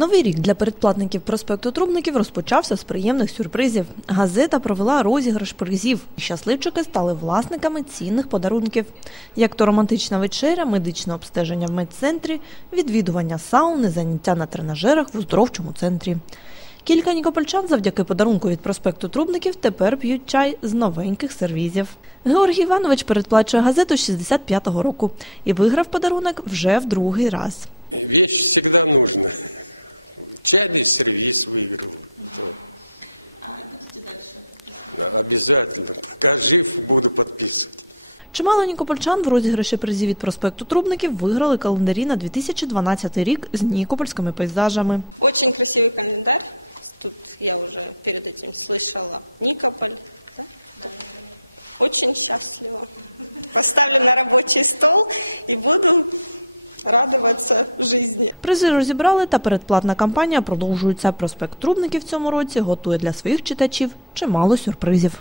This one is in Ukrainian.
Новий рік для передплатників проспекту Трубників розпочався з приємних сюрпризів. Газета провела розіграш призів. Щасливчики стали власниками цінних подарунків, як то романтична вечеря, медичне обстеження в медцентрі, відвідування сауни, заняття на тренажерах в оздоровчому центрі. Кілька нікопольчан завдяки подарунку від проспекту Трубників тепер п'ють чай з новеньких сервізів. Георгій Іванович передплачує газету з 65-го року і виграв подарунок вже в другий раз. Вещь всегда нужна. Чайный сервис выберу. Обязательно. Как жив, буду подписывать. Чимало нікопольчан в розіграші призів від проспекту Трубників виграли календарі на 2012 рік з нікопольськими пейзажами. Очень красивый комментарий. Тут я уже перед этим слышала. Никополь. Очень счастлива. Поставлю на рабочий стол и буду радоваться жизни. Призи розібрали та передплатна кампанія продовжується. Проспект Трубників в цьому році готує для своїх читачів чимало сюрпризів.